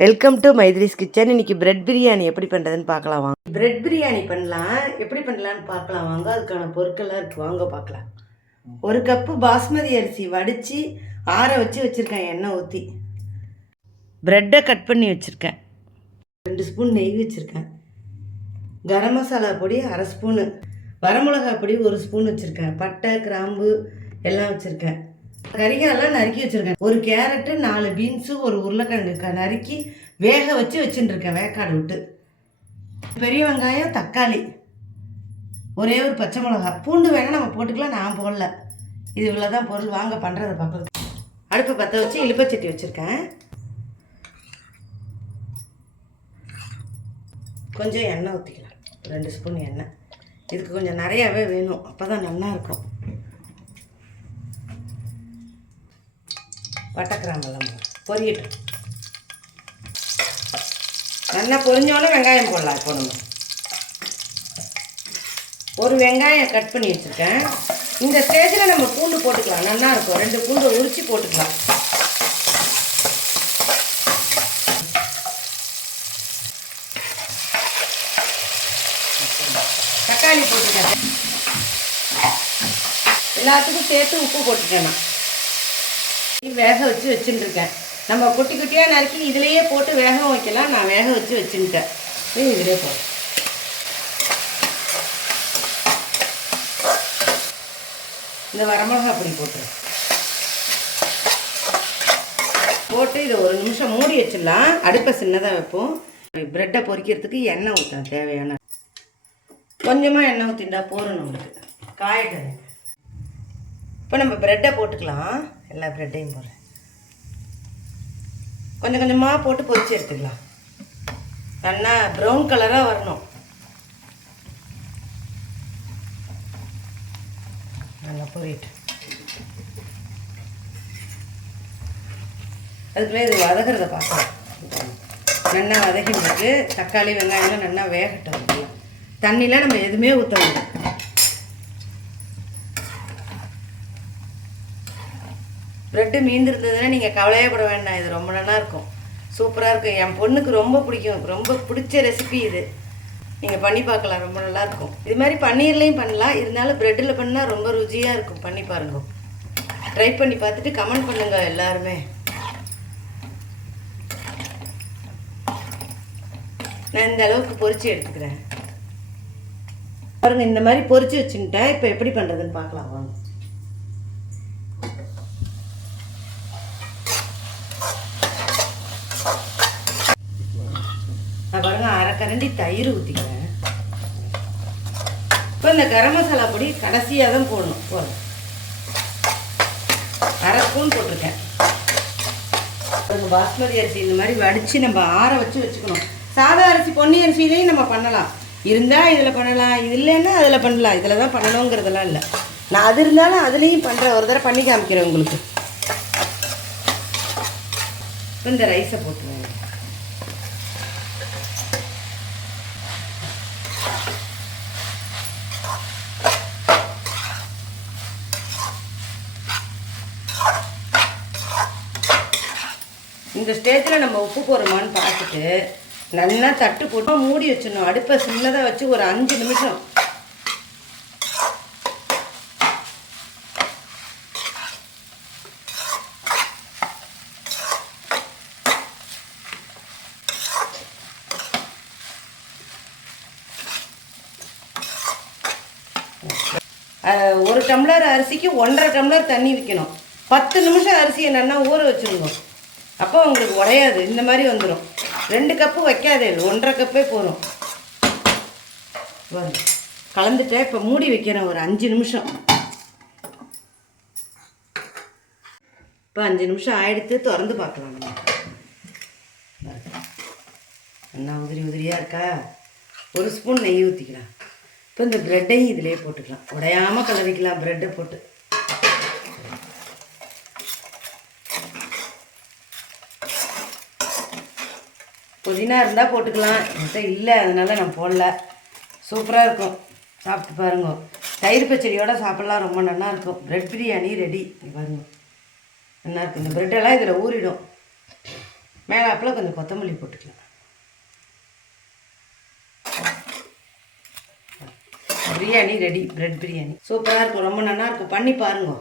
Welcome to Maithri's kitchen. இன்றைக்கி bread biryani எப்படி பண்ணுறதுன்னு பார்க்கலாம் வாங்க. பிரெட் பிரியாணி பண்ணலாம், எப்படி பண்ணலான்னு பார்க்கலாம் வாங்க. அதுக்கான பொருட்கள்லாம் இருக்குது, வாங்க பார்க்கலாம். 1 கப்பு பாஸ்மதி அரிசி வடித்து ஆற வச்சுருக்கேன். எண்ணெய் ஊற்றி ப்ரெட்டை கட் பண்ணி வச்சுருக்கேன். 2 ஸ்பூன் நெய் வச்சுருக்கேன். கரம் மசாலா பொடி 1/2 ஸ்பூனு, வரமிளகா பொடி 1 ஸ்பூன் வச்சுருக்கேன். பட்டை கிராம்பு எல்லாம் வச்சுருக்கேன். கறிகாலாம் நறுக்கி வச்சுருக்கேன். 1 கேரட்டு, 4 பீன்ஸு, 1 உருளைக்கிழங்கு நறுக்கி வேக வச்சு வச்சுட்டுருக்கேன், வேக்காடு விட்டு. பெரிய வெங்காயம், தக்காளி, ஒரே ஒரு பச்சை மிளகா, பூண்டு வேணால் நம்ம போட்டுக்கலாம், நான் போடல. இது இவ்வளோ தான் பொருள். வாங்க பண்ணுறதை பார்க்கலாம். அடுப்பை பற்ற வச்சு இலுப்பச்சட்டி வச்சுருக்கேன். கொஞ்சம் எண்ணெய் ஊற்றிக்கலாம், 2 ஸ்பூன் எண்ணெய். இதுக்கு கொஞ்சம் நிறையாவே வேணும், அப்போ தான் நல்லாயிருக்கும். பட்டை கிராம்பெல்லாம் பொரியட்டும். நல்லா பொரிஞ்சோன்னே வெங்காயம் போடலாம். இப்போ நம்ம 1 வெங்காயம் கட் பண்ணி வச்சுருக்கேன். இந்த ஸ்டேஜில் நம்ம பூண்டு போட்டுக்கலாம், நல்லாயிருக்கும். 2 பூண்டை உரித்து போட்டுக்கலாம். தக்காளி போட்டுக்கேன். எல்லாத்துக்கும் சேர்த்து உப்பு போட்டுக்கேன். நான் வேக வச்சு வச்சுட்டுருக்கேன். நம்ம குட்டி குட்டியாக நறுக்கி இதிலையே போட்டு வேக வைக்கலாம். நான் வேக வச்சு வச்சுட்டேன். இதிலே போதும். இந்த வரமிளகா பொடி போட்டு இதை 1 நிமிஷம் மூடி வச்சிடலாம். அடுப்பை சின்னதாக வைப்போம். ப்ரெட்டை பொரிக்கிறதுக்கு எண்ணெய் ஊற்றேன், தேவையான கொஞ்சமாக எண்ணெய் ஊற்றிண்டா போகிறோம் நம்மளுக்கு. காயட்டேன். இப்போ நம்ம ப்ரெட்டை போட்டுக்கலாம். எல்லா ப்ரெட்டையும் போடுறேன். கொஞ்சம் கொஞ்சமாக போட்டு பொரிச்சு எடுத்துக்கலாம். நல்லா ப்ரௌன் கலராக வரணும். நல்லா பொரிட்டு அதுக்குள்ளே இது வதக்கிறத பார்க்கலாம். நல்லா வதக்கிட்டு தக்காளி வெங்காயம்லாம் நல்லா வேகட்டும். தண்ணியில் நம்ம எதுவுமே ஊற்றணும். ப்ரெட்டு மீந்திருந்ததுன்னா நீங்கள் கவலையே பட வேண்டாம். இது ரொம்ப நல்லாயிருக்கும், சூப்பராக இருக்கும். என் பொண்ணுக்கு ரொம்ப பிடிக்கும், ரொம்ப பிடிச்ச ரெசிபி இது. நீங்கள் பண்ணி பார்க்கலாம், ரொம்ப நல்லாயிருக்கும். இது மாதிரி பன்னீர்லேயும் பண்ணலாம், இருந்தாலும் ப்ரெட்டில் பண்ணால் ரொம்ப ருச்சியாக இருக்கும். பண்ணி பாருங்க, ட்ரை பண்ணி பார்த்துட்டு கமெண்ட் பண்ணுங்கள் எல்லாருமே. நான் இந்த அளவுக்கு பொரிச்சு எடுத்துக்கிறேன் பாருங்கள். இந்த மாதிரி பொரிச்சு வச்சுட்டேன். இப்போ எப்படி பண்ணுறதுன்னு பார்க்கலாம் வாங்க. நான் பாருங்க 1/2 கரண்டி தயிர் ஊற்றிக்கிறேன். இப்போ இந்த கரம் மசாலா பொடி கடைசியாக தான் போடணும். போதும், 1/2 ஸ்பூன் போட்டிருக்கேன். பாஸ்மதி அரிசி இந்த மாதிரி வடித்து நம்ம ஆற வச்சு வச்சுக்கணும். சாதா அரிசி, பொன்னி அரிசியிலையும் நம்ம பண்ணலாம். இருந்தால் இதில் பண்ணலாம், இது இல்லைன்னா அதில் பண்ணலாம். இதில் தான் பண்ணணுங்கிறதெல்லாம் இல்லை. நான் அது இருந்தாலும் அதுலேயும் பண்ணுறேன். ஒரு தடவை பண்ணி காமிக்கிறேன் உங்களுக்கு. இப்போ இந்த ரைஸை போட்டுருவேன். இந்த ஸ்டேஜில் நம்ம உப்பு போடுறோமான்னு பார்த்துட்டு நல்லா தட்டு போட்டு மூடி வச்சிடணும். அடுப்பை சின்னதாக வச்சு ஒரு 5 நிமிஷம். ஒரு டம்ளர் அரிசிக்கு 1.5 டம்ளர் தண்ணி வைக்கணும். 10 நிமிஷம் அரிசியை நல்லா ஊற வச்சுருந்தோம். அப்போ உங்களுக்கு உடையாது, இந்த மாதிரி வந்துடும். 2 கப்பு வைக்காதே, 1.5 கப்பே போதும். வரும் கலந்துட்டேன். இப்போ மூடி வைக்கிறேன் ஒரு 5 நிமிஷம். இப்போ 5 நிமிஷம் ஆகிடுத்து, திறந்து பார்க்கலாம். நல்லா உதிரி உதிரியாக இருக்கா? 1 ஸ்பூன் நெய் ஊற்றிக்கலாம். இப்போ இந்த ப்ரெட்டையும் இதிலே போட்டுக்கலாம். உடையாமல் கலரிக்கலாம் ப்ரெட்டை போட்டு. புதினா இருந்தால் போட்டுக்கலாம், என்கிட்ட இல்லை, அதனால நான் போடல. சூப்பராக இருக்கும், சாப்பிட்டு பாருங்க. தயிர் பச்சடியோடு சாப்பிட்லாம், ரொம்ப நல்லாயிருக்கும். Bread biryani ready. பாருங்க, நல்லாயிருக்கும். இந்த ப்ரெட்டெல்லாம் இதில் ஊறிடும். மேலாப்பில் கொஞ்சம் கொத்தமல்லி போட்டுக்கலாம். பிரியாணி ரெடி. பிரெட் பிரியாணி சூப்பராக இருக்கும், ரொம்ப நல்லா இருக்கும், பண்ணி பாருங்க.